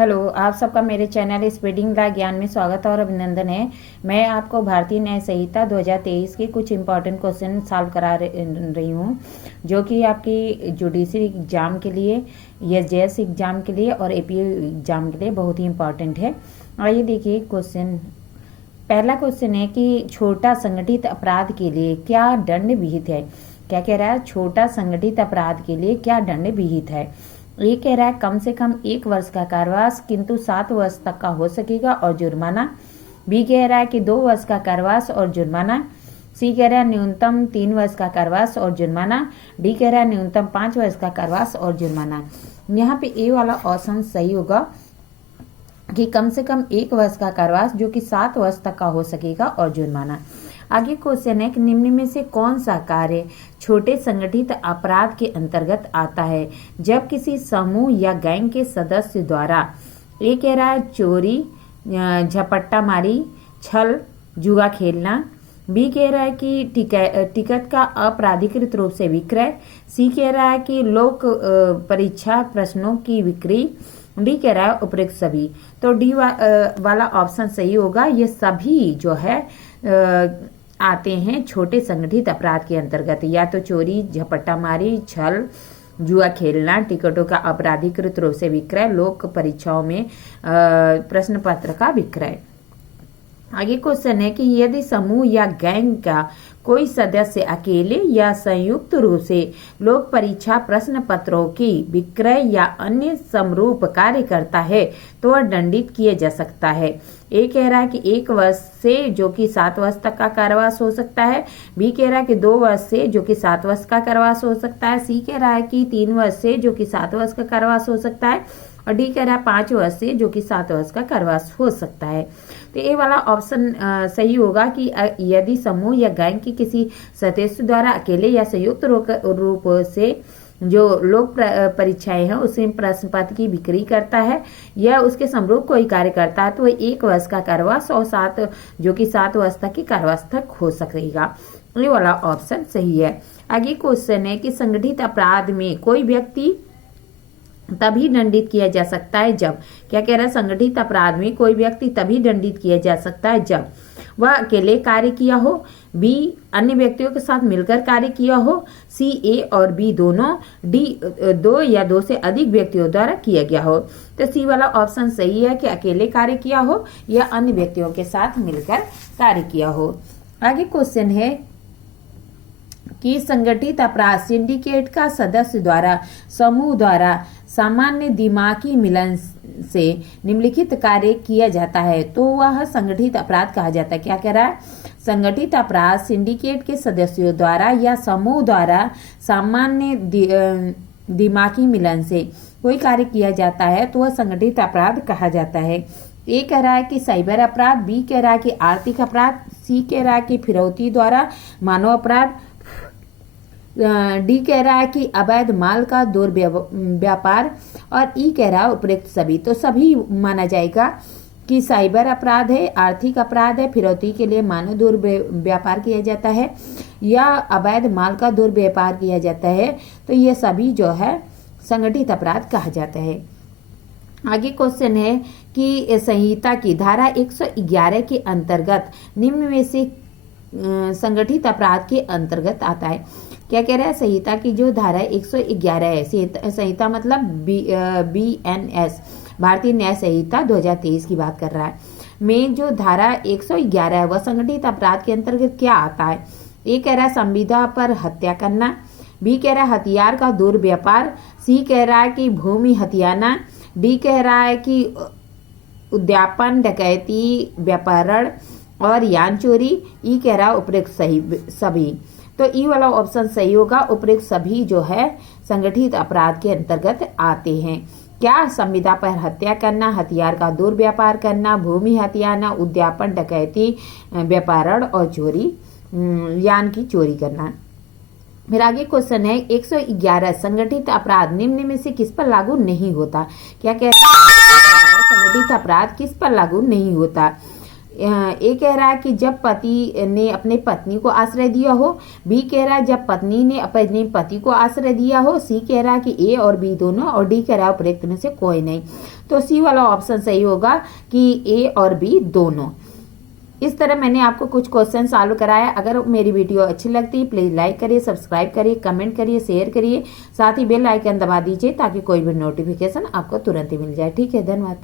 Hello, आप सबका मेरे चैनल स्पीडिंग द ज्ञान में स्वागत और अभिनंदन है। मैं आपको भारतीय न्याय संहिता 2023 के कुछ इंपॉर्टेंट क्वेश्चन सॉल्व करा रही हूँ, जो कि आपकी जुडिशरी एग्जाम के लिए, एसजेएस एग्जाम के लिए और एपीओ एग्जाम के लिए बहुत ही इंपॉर्टेंट है। आइए देखिए क्वेश्चन। पहला क्वेश्चन है कि छोटा संगठित अपराध के लिए क्या दंड विहित है। क्या कह रहा है? छोटा संगठित अपराध के लिए क्या दंड विहित है। ये कह रहा है कम से कम 1 वर्ष का कारावास किंतु 7 वर्ष तक का हो सकेगा और जुर्माना। बी कह रहा है कि 2 वर्ष का कारावास और जुर्माना। सी कह रहा है न्यूनतम 3 वर्ष का कारावास और जुर्माना। डी कह रहा है न्यूनतम 5 वर्ष का कारावास और जुर्माना। यहाँ पे ए वाला ऑप्शन सही होगा कि कम से कम 1 वर्ष का कारावास जो कि 7 वर्ष तक का हो सकेगा और जुर्माना। आगे क्वेश्चन है कि निम्न में से कौन सा कार्य छोटे संगठित अपराध के अंतर्गत आता है जब किसी समूह या गैंग के सदस्य द्वारा ए कह रहा है चोरी, झपट्टा मारी, छल, जुआ खेलना। बी कह रहा है कि टिकट का अपराधिकृत रूप से विक्रय। सी कह रहा है कि लोक परीक्षा प्रश्नों की बिक्री। डी कह रहा है उपरोक्त सभी। तो डी वाला ऑप्शन सही होगा। ये सभी जो है आते हैं छोटे संगठित अपराध के अंतर्गत, या तो चोरी, झपट्टा मारी, छल, जुआ खेलना, टिकटों का अपराधिकृत रूप से विक्रय, लोक परीक्षाओं में प्रश्न पत्र का विक्रय। आगे क्वेश्चन है कि यदि समूह या गैंग का कोई सदस्य अकेले या संयुक्त रूप से लोक परीक्षा प्रश्न पत्रों की विक्रय या अन्य समरूप कार्य करता है तो वह दंडित किए जा सकता है। ए कह रहा है कि 1 वर्ष से जो कि 7 वर्ष तक का कारावास हो सकता है। बी कह रहा है कि 2 वर्ष से जो कि 7 वर्ष का कारावास हो सकता है। सी कह रहा है कि 3 वर्ष से जो कि 7 वर्ष का कारावास हो सकता है और डी कह रहा है 5 वर्ष से जो कि 7 वर्ष का कारावास हो सकता है। तो ये वाला ऑप्शन सही होगा कि यदि समूह या गैंग की किसी सदस्य द्वारा अकेले या संयुक्त रूप से जो लोक परीक्षाएं हैं उसमें प्रश्न पत्र की बिक्री करता है या उसके समरूप कोई कार्य करता है तो वह 1 वर्ष का कारावास और 7 वर्ष तक की कारावास तक हो सकेगा। ये वाला ऑप्शन सही है। आगे क्वेश्चन है कि संगठित अपराध में कोई व्यक्ति तभी दंडित किया जा सकता है जब, क्या कह रहा है, संगठित अपराध में कोई व्यक्ति तभी दंडित किया जा सकता है जब वह अकेले कार्य किया हो, बी अन्य व्यक्तियों के साथ मिलकर कार्य किया हो, सी ए और बी दोनों, डी 2 या 2 से अधिक व्यक्तियों द्वारा किया गया हो। तो सी वाला ऑप्शन सही है कि अकेले कार्य किया हो या अन्य व्यक्तियों के साथ मिलकर कार्य किया हो। आगे क्वेश्चन है कि संगठित अपराध सिंडिकेट का सदस्य द्वारा समूह द्वारा सामान्य दिमागी मिलन से निम्नलिखित कार्य किया जाता है तो वह संगठित अपराध कहा जाता है। क्या कह रहा है? संगठित अपराध सिंडिकेट के सदस्यों द्वारा या समूह द्वारा सामान्य दिमागी मिलन से कोई कार्य किया जाता है तो वह संगठित अपराध कहा जाता है। ए कह रहा है कि साइबर अपराध, बी कह रहा है कि आर्थिक अपराध, सी कह रहा है कि फिरौती द्वारा मानव अपराध, डी कह रहा है कि अवैध माल का दुर्व्यापार और ई कह रहा है उपरोक्त सभी। तो सभी माना जाएगा कि साइबर अपराध है, आर्थिक अपराध है, फिरौती के लिए मानव दुर्व्यापार किया जाता है या अवैध माल का दुर्व्यापार किया जाता है, तो ये सभी जो है संगठित अपराध कहा जाता है। आगे क्वेश्चन है कि संहिता की धारा 111 के अंतर्गत निम्न में से संगठित अपराध के अंतर्गत आता है। क्या कह रहा है? संहिता की जो धारा 111 है, संहिता मतलब BNS भारतीय न्याय संहिता 2023 की बात कर रहा है, में जो धारा 111 है वह संगठित अपराध के अंतर्गत क्या आता है। ए कह रहा है संविदा पर हत्या करना, बी कह रहा है हथियार का दुर्व्यापार, सी कह रहा है कि भूमि हथियाना, डी कह रहा है कि उद्यापन, डकैती, व्यापारण और यान चोरी, ई कह रहा है उपरोक्त सभी। तो ई वाला ऑप्शन सही होगा। उपरोक्त सभी जो है संगठित अपराध के अंतर्गत आते हैं। क्या? संविदा पर हत्या करना, हथियार का दुर्व्यापार करना, भूमि हथियाना, उद्यापन, डकैती, व्यापारण और चोरी, यान की चोरी करना। फिर आगे क्वेश्चन है 111 संगठित अपराध निम्न में से किस पर लागू नहीं होता। क्या कहते हैं? संगठित अपराध किस पर लागू नहीं होता। ए कह रहा है कि जब पति ने अपने पत्नी को आश्रय दिया हो, बी कह रहा है जब पत्नी ने अपने पति को आश्रय दिया हो, सी कह रहा है कि ए और बी दोनों, और डी कह रहा है उपरोक्त में से कोई नहीं। तो सी वाला ऑप्शन सही होगा कि ए और बी दोनों। इस तरह मैंने आपको कुछ क्वेश्चन सॉल्व कराया। अगर मेरी वीडियो अच्छी लगती है प्लीज लाइक करिए, सब्सक्राइब करिए, कमेंट करिए, शेयर करिए, साथ ही बेल आइकन दबा दीजिए ताकि कोई भी नोटिफिकेशन आपको तुरंत ही मिल जाए। ठीक है, धन्यवाद।